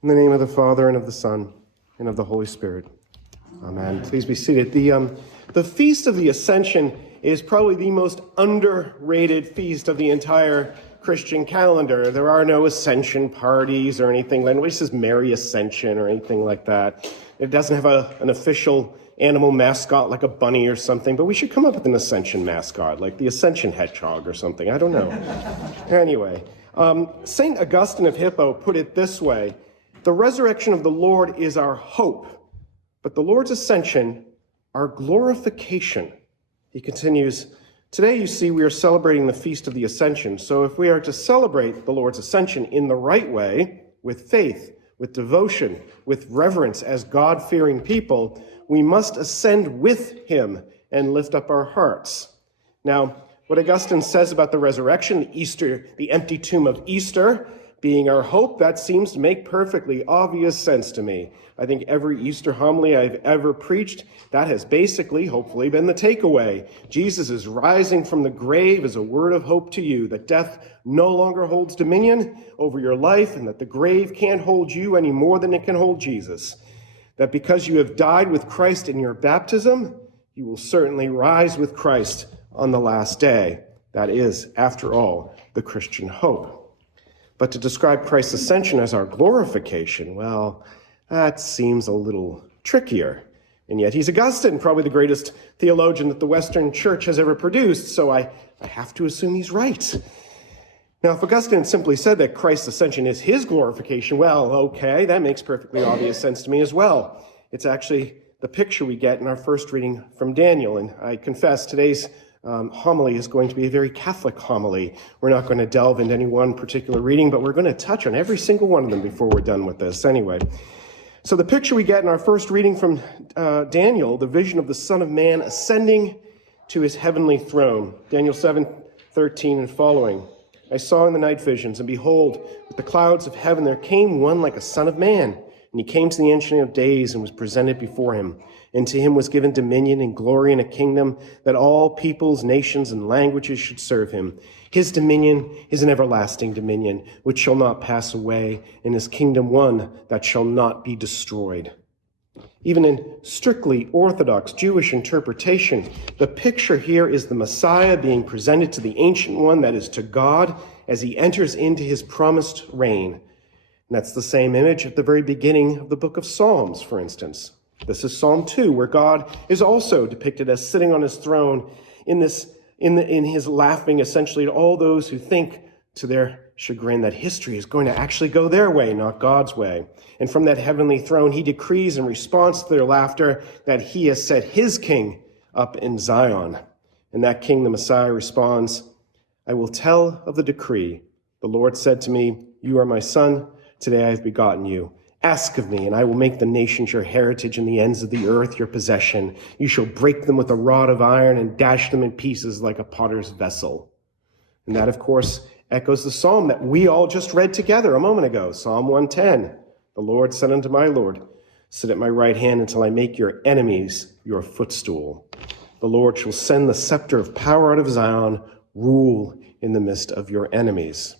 In the name of the Father, and of the Son, and of the Holy Spirit. Amen. Please be seated. The Feast of the Ascension is probably the most underrated feast of the entire Christian calendar. There are no Ascension parties or anything. Nobody says Merry Ascension or anything like that. It doesn't have an official animal mascot like a bunny or something, but we should come up with an Ascension mascot, like the Ascension hedgehog or something. I don't know. Anyway, St. Augustine of Hippo put it this way: the resurrection of the Lord is our hope, but the Lord's ascension, our glorification. He continues, today, you see, we are celebrating the Feast of the Ascension. So if we are to celebrate the Lord's ascension in the right way, with faith, with devotion, with reverence as God-fearing people, we must ascend with him and lift up our hearts. Now, what Augustine says about the resurrection, Easter, the empty tomb of Easter, being our hope, that seems to make perfectly obvious sense to me. I think every Easter homily I've ever preached, that has basically, hopefully, been the takeaway. Jesus is rising from the grave as a word of hope to you, that death no longer holds dominion over your life, and that the grave can't hold you any more than it can hold Jesus. That because you have died with Christ in your baptism, you will certainly rise with Christ on the last day. That is, after all, the Christian hope. But to describe Christ's ascension as our glorification, well, that seems a little trickier. And yet he's Augustine, probably the greatest theologian that the Western Church has ever produced, so I have to assume he's right. Now, if Augustine simply said that Christ's ascension is his glorification, well, okay, that makes perfectly obvious sense to me as well. It's actually the picture we get in our first reading from Daniel, and I confess today's homily is going to be a very Catholic homily. We're not going to delve into any one particular reading, but we're going to touch on every single one of them before we're done with this anyway. So the picture we get in our first reading from Daniel, the vision of the Son of Man ascending to his heavenly throne. Daniel 7:13 and following. I saw in the night visions, and behold, with the clouds of heaven there came one like a son of man. And he came to the Ancient of Days and was presented before him. And to him was given dominion and glory and a kingdom that all peoples, nations, and languages should serve him. His dominion is an everlasting dominion, which shall not pass away, and his kingdom one that shall not be destroyed. Even in strictly Orthodox Jewish interpretation, the picture here is the Messiah being presented to the Ancient One, that is to God, as he enters into his promised reign. And that's the same image at the very beginning of the book of Psalms, for instance. This is Psalm 2, where God is also depicted as sitting on his throne in his laughing, essentially, at all those who think to their chagrin that history is going to actually go their way, not God's way. And from that heavenly throne, he decrees in response to their laughter that he has set his king up in Zion. And that king, the Messiah, responds, I will tell of the decree. The Lord said to me, you are my son. Today I have begotten you. Ask of me, and I will make the nations your heritage and the ends of the earth your possession. You shall break them with a rod of iron and dash them in pieces like a potter's vessel. And that, of course, echoes the psalm that we all just read together a moment ago, Psalm 110. The Lord said unto my Lord, sit at my right hand until I make your enemies your footstool. The Lord shall send the scepter of power out of Zion, rule in the midst of your enemies.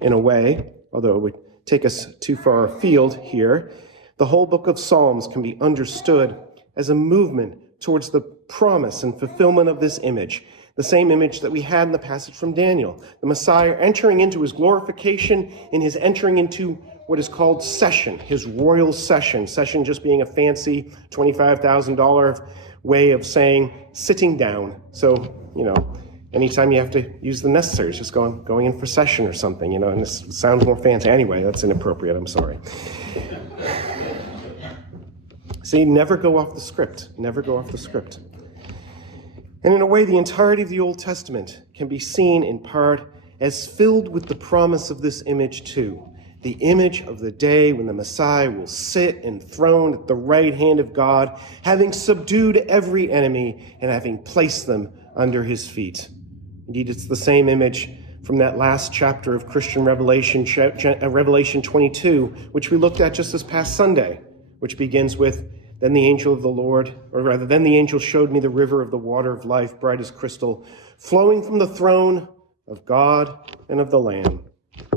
In a way, although it would take us too far afield here, the whole book of Psalms can be understood as a movement towards the promise and fulfillment of this image, the same image that we had in the passage from Daniel, the Messiah entering into his glorification and his entering into what is called session, his royal session, session just being a fancy $25,000 way of saying sitting down. So, anytime you have to use the necessary, it's just going in for session or something, and this sounds more fancy. Anyway, that's inappropriate. I'm sorry. See, never go off the script. Never go off the script. And in a way, the entirety of the Old Testament can be seen in part as filled with the promise of this image too. The image of the day when the Messiah will sit enthroned at the right hand of God, having subdued every enemy and having placed them under his feet. Indeed, it's the same image from that last chapter of Christian Revelation, Revelation 22, which we looked at just this past Sunday, which begins with, then the angel of the Lord, or rather, then the angel showed me the river of the water of life, bright as crystal, flowing from the throne of God and of the Lamb.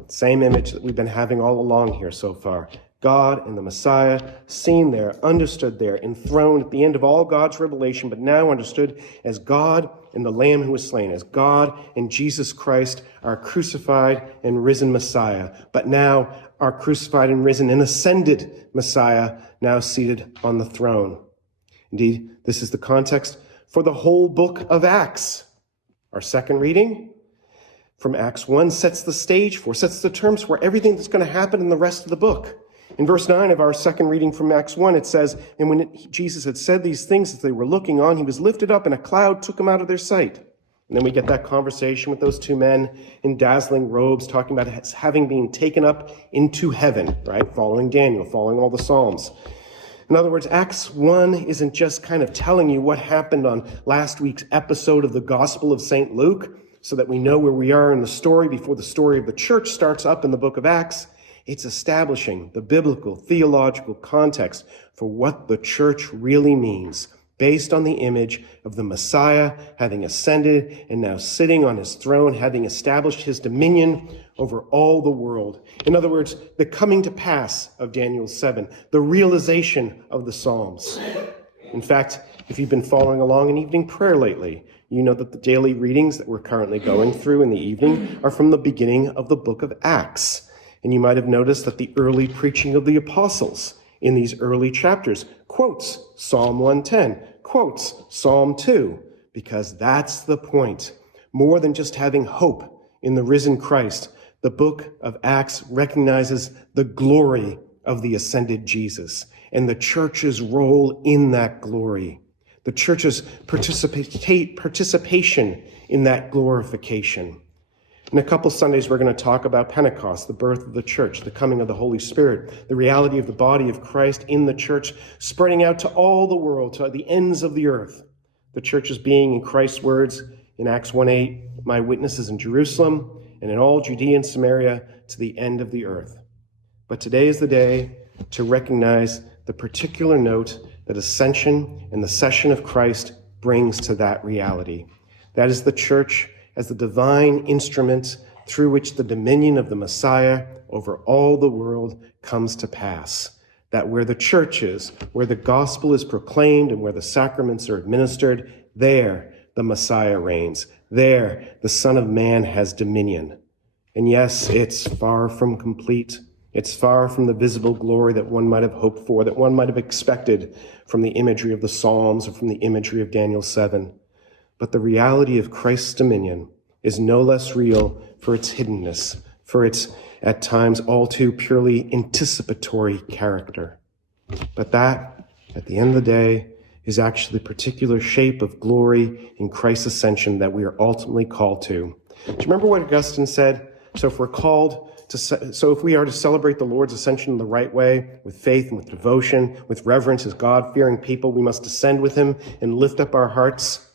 Same image that we've been having all along here so far. God and the Messiah, seen there, understood there, enthroned at the end of all God's revelation, but now understood as God and the Lamb who was slain, as God and Jesus Christ, our crucified and risen Messiah, but now our crucified and risen and ascended Messiah, now seated on the throne. Indeed, this is the context for the whole book of Acts. Our second reading from Acts 1 sets the stage sets the terms for everything that's going to happen in the rest of the book. In verse 9 of our second reading from Acts 1, it says, "And when Jesus had said these things as they were looking on, he was lifted up and a cloud took him out of their sight." And then we get that conversation with those two men in dazzling robes talking about having been taken up into heaven, right? Following Daniel, following all the Psalms. In other words, Acts 1 isn't just kind of telling you what happened on last week's episode of the Gospel of St. Luke so that we know where we are in the story before the story of the church starts up in the book of Acts. It's establishing the biblical, theological context for what the church really means, based on the image of the Messiah having ascended and now sitting on his throne, having established his dominion over all the world. In other words, the coming to pass of Daniel 7, the realization of the Psalms. In fact, if you've been following along in evening prayer lately, you know that the daily readings that we're currently going through in the evening are from the beginning of the book of Acts. And you might have noticed that the early preaching of the apostles in these early chapters quotes Psalm 110, quotes Psalm 2, because that's the point. More than just having hope in the risen Christ, the book of Acts recognizes the glory of the ascended Jesus and the church's role in that glory, the church's participation in that glorification. In a couple Sundays, we're going to talk about Pentecost, the birth of the church, the coming of the Holy Spirit, the reality of the body of Christ in the church, spreading out to all the world, to the ends of the earth. The church is being, in Christ's words in Acts 1:8, my witnesses in Jerusalem and in all Judea and Samaria to the end of the earth. But today is the day to recognize the particular note that ascension and the session of Christ brings to that reality. That is the church as the divine instrument through which the dominion of the Messiah over all the world comes to pass. That where the church is, where the gospel is proclaimed and where the sacraments are administered, there the Messiah reigns. There the Son of Man has dominion. And yes, it's far from complete. It's far from the visible glory that one might have hoped for, that one might have expected from the imagery of the Psalms or from the imagery of Daniel 7. But the reality of Christ's dominion is no less real for its hiddenness, for its, at times, all too purely anticipatory character. But that, at the end of the day, is actually the particular shape of glory in Christ's ascension that we are ultimately called to. Do you remember what Augustine said? So if we are to celebrate the Lord's ascension in the right way, with faith and with devotion, with reverence as God-fearing people, we must descend with him and lift up our hearts.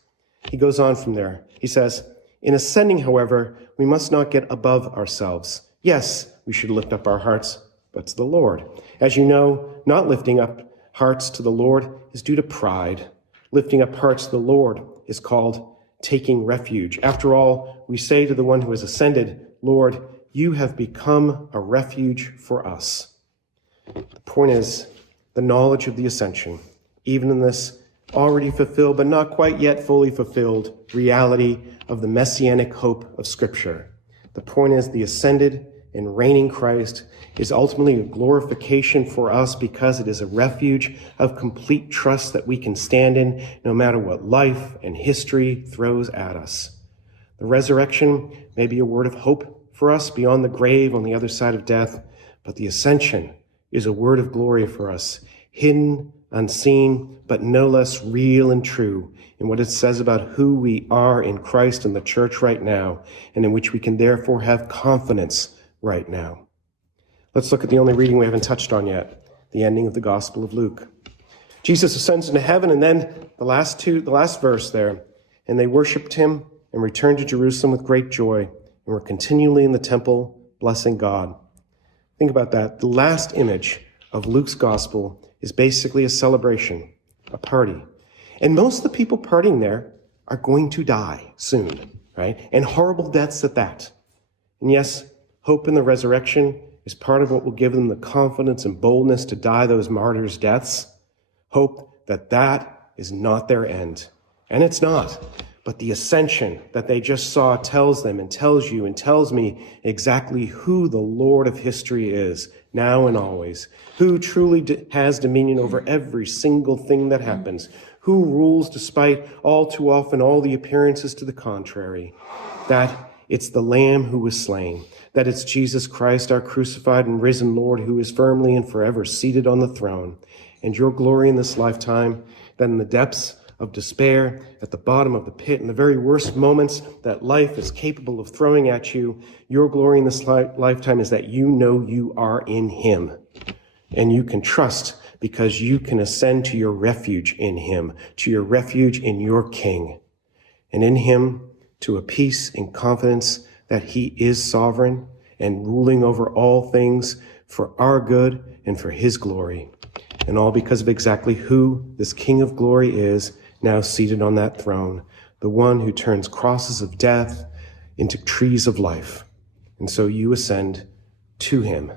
He goes on from there. He says, in ascending, however, we must not get above ourselves. Yes, we should lift up our hearts, but to the Lord. As you know, not lifting up hearts to the Lord is due to pride. Lifting up hearts to the Lord is called taking refuge. After all, we say to the one who has ascended, Lord, you have become a refuge for us. The point is the knowledge of the ascension, even in this already fulfilled, but not quite yet fully fulfilled reality of the messianic hope of Scripture. The point is the ascended and reigning Christ is ultimately a glorification for us because it is a refuge of complete trust that we can stand in no matter what life and history throws at us. The resurrection may be a word of hope for us beyond the grave on the other side of death, but the ascension is a word of glory for us, hidden, unseen, but no less real and true in what it says about who we are in Christ and the church right now, and in which we can therefore have confidence right now. Let's look at the only reading we haven't touched on yet, the ending of the Gospel of Luke. Jesus ascends into heaven, and then the last verse there, and they worshiped him and returned to Jerusalem with great joy and were continually in the temple blessing God. Think about that. The last image of Luke's gospel is basically a celebration, a party. And most of the people partying there are going to die soon, right? And horrible deaths at that. And yes, hope in the resurrection is part of what will give them the confidence and boldness to die those martyrs' deaths. Hope that that is not their end. And it's not. But the ascension that they just saw tells them and tells you and tells me exactly who the Lord of history is, now and always, who truly has dominion over every single thing that happens, who rules despite all too often all the appearances to the contrary, that it's the Lamb who was slain, that it's Jesus Christ, our crucified and risen Lord, who is firmly and forever seated on the throne. And your glory in this lifetime, that in the depths of despair, at the bottom of the pit, in the very worst moments that life is capable of throwing at you, your glory in this lifetime is that you know you are in him. And you can trust because you can ascend to your refuge in him, to your refuge in your King. And in him, to a peace and confidence that he is sovereign and ruling over all things for our good and for his glory. And all because of exactly who this King of glory is, now seated on that throne, the one who turns crosses of death into trees of life. And so you ascend to him,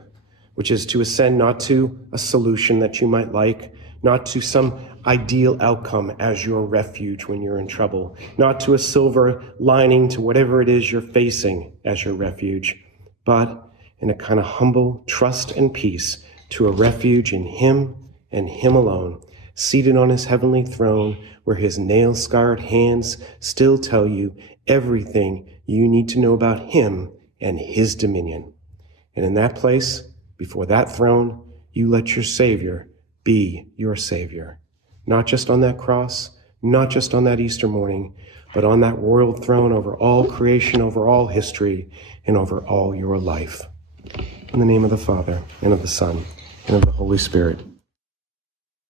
which is to ascend not to a solution that you might like, not to some ideal outcome as your refuge when you're in trouble, not to a silver lining to whatever it is you're facing as your refuge, but in a kind of humble trust and peace to a refuge in him and him alone, seated on his heavenly throne, where his nail-scarred hands still tell you everything you need to know about him and his dominion. And in that place, before that throne, you let your Savior be your Savior. Not just on that cross, not just on that Easter morning, but on that royal throne over all creation, over all history, and over all your life. In the name of the Father, and of the Son, and of the Holy Spirit.